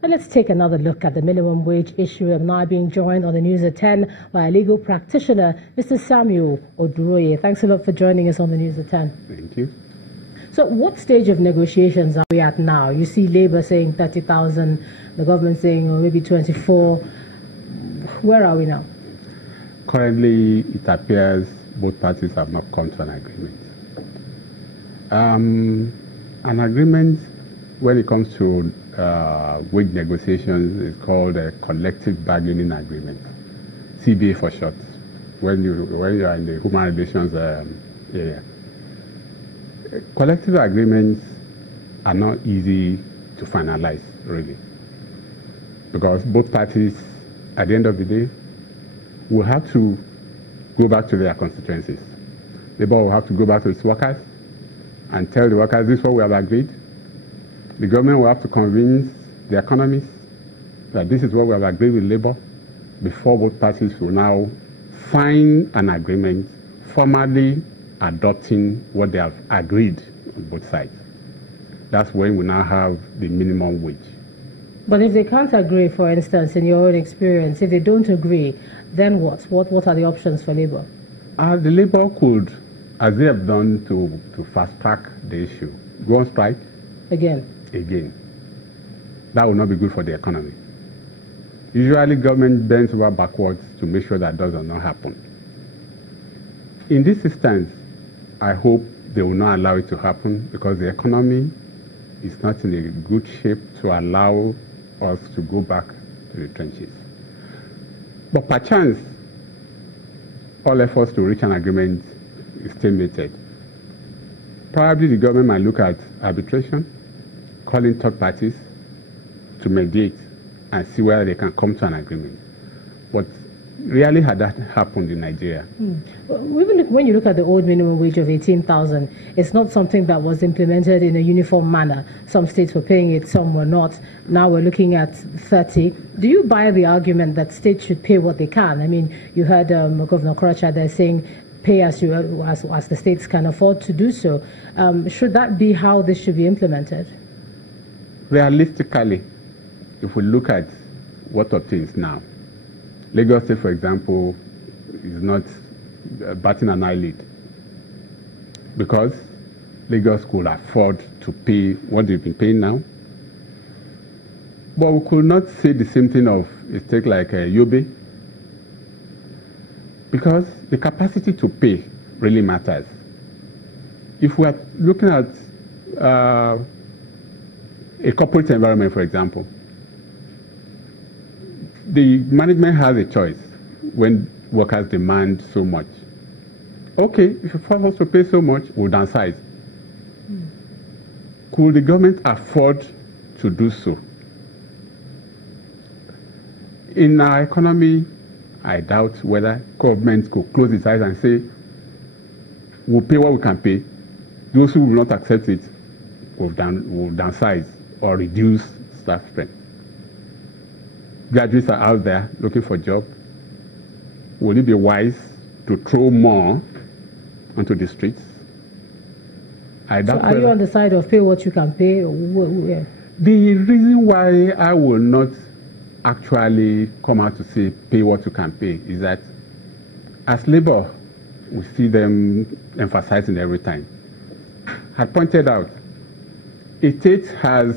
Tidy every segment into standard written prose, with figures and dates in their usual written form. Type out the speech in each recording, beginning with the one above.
Now let's take another look at the minimum wage issue. I'm now being joined on the News at 10 by a legal practitioner, Mr. Samuel Oduroye. Thanks a lot for joining us on the News at 10. Thank you. So what stage of negotiations are we at now? You see Labour saying 30,000, the government saying maybe 24. Where are we now? Currently, it appears both parties have not come to an agreement. An agreement when it comes to wage negotiations is called a collective bargaining agreement, CBA for short, when you are in the human relations area. Collective agreements are not easy to finalize, really, because both parties, at the end of the day, will have to go back to their constituencies. Labour will have to go back to its workers and tell the workers, this is what we have agreed. The government will have to convince the economists that this is what we have agreed with Labour before both parties will now sign an agreement formally adopting what they have agreed on both sides. That's when we now have the minimum wage. But if they can't agree, for instance, in your own experience, if they don't agree, then what? What are the options for Labour? The Labour could, as they have done to fast-track the issue, go on strike. Again. That will not be good for the economy. Usually, government bends over backwards to make sure that does not happen. In this instance, I hope they will not allow it to happen because the economy is not in a good shape to allow us to go back to the trenches. But perchance, all efforts to reach an agreement is still limited. Probably the government might look at arbitration, calling third parties to mediate and see whether they can come to an agreement. But rarely had that happened in Nigeria. When you look at the old minimum wage of 18,000, it's not something that was implemented in a uniform manner. Some states were paying it, some were not. Now we're looking at 30. Do you buy the argument that states should pay what they can? I mean, you heard Governor Okorocha there saying, pay as the states can afford to do so. Should that be how this should be implemented? Realistically, if we look at what obtains now, Lagos State, for example, is not batting an eyelid because Lagos could afford to pay what they've been paying now. But we could not say the same thing of a state like Yobe because the capacity to pay really matters. If we are looking at a corporate environment, for example, the management has a choice when workers demand so much. Okay, if you force us to pay so much, we'll downsize. Could the government afford to do so? In our economy, I doubt whether government could close its eyes and say, we'll pay what we can pay. Those who will not accept it will downsize or reduce staff strength. Graduates are out there looking for a job. Will it be wise to throw more onto the streets? I doubt. So are you on the side of pay what you can pay? The reason why I will not actually come out to say pay what you can pay is that as Labour, we see them emphasizing every time. I pointed out, a state has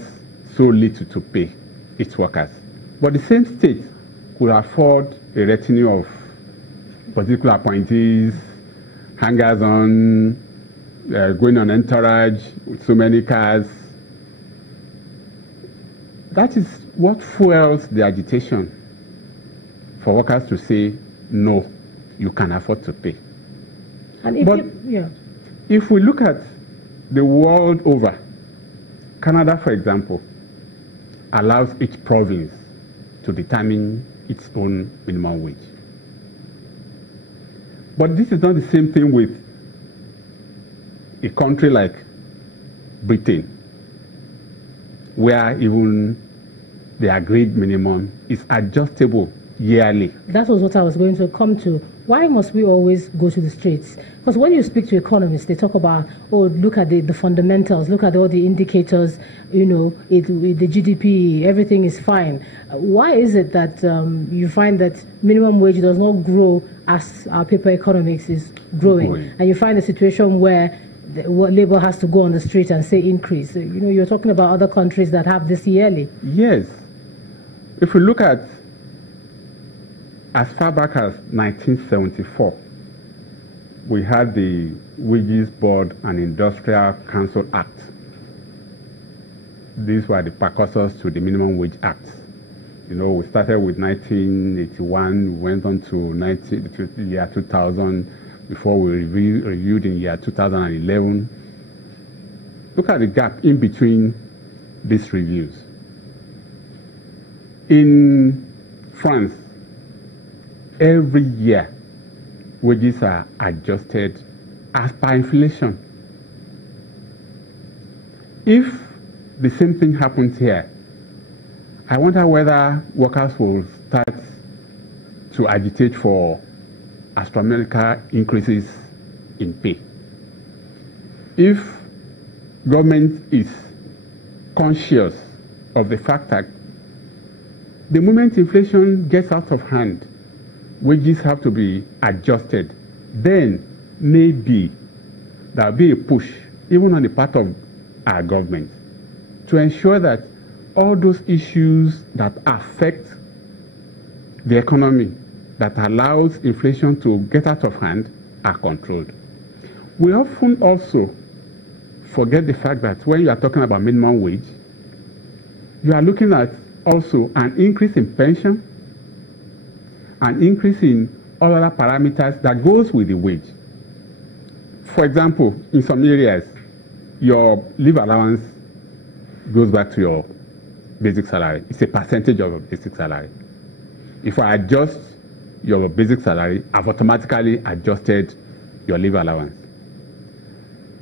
so little to pay its workers. But the same state could afford a retinue of particular appointees, hangers-on, going on entourage with so many cars. That is what fuels the agitation for workers to say, no, you can afford to pay. And if we look at the world over, Canada, for example, allows each province to determine its own minimum wage. But this is not the same thing with a country like Britain, where even the agreed minimum is adjustable yearly. That was what I was going to come to. Why must we always go to the streets? Because when you speak to economists, they talk about, oh, look at the fundamentals, look at all the indicators, you know, the GDP, everything is fine. Why is it that you find that minimum wage does not grow as our paper economics is growing? And you find a situation where what labor has to go on the street and say increase. You know, you're talking about other countries that have this yearly. Yes. If we look at as far back as 1974, we had the Wages Board and Industrial Council Act. These were the precursors to the Minimum Wage Act. You know, we started with 1981, went on to the year 2000, before we reviewed in year 2011. Look at the gap in between these reviews. In France, every year, wages are adjusted as per inflation. If the same thing happens here, I wonder whether workers will start to agitate for astronomical increases in pay. If government is conscious of the fact that the moment inflation gets out of hand, wages have to be adjusted, then maybe there will be a push, even on the part of our government, to ensure that all those issues that affect the economy, that allows inflation to get out of hand, are controlled. We often also forget the fact that when you are talking about minimum wage, you are looking at also an increase in pension, an increase in all other parameters that goes with the wage. For example, in some areas, your leave allowance goes back to your basic salary. It's a percentage of your basic salary. If I adjust your basic salary, I've automatically adjusted your leave allowance.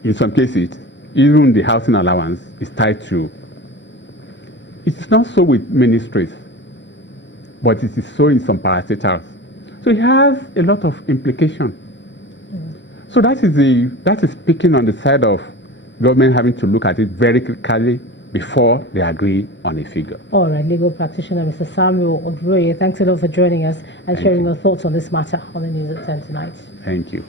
In some cases, even the housing allowance is tied to. It's not so with ministries, but it is so in some parastatals. So it has a lot of implication. So that is speaking on the side of government having to look at it very critically before they agree on a figure. All right, legal practitioner Mr. Samuel Odroye, thanks a lot for joining us and sharing your thoughts on this matter on the news at 10 tonight. Thank you.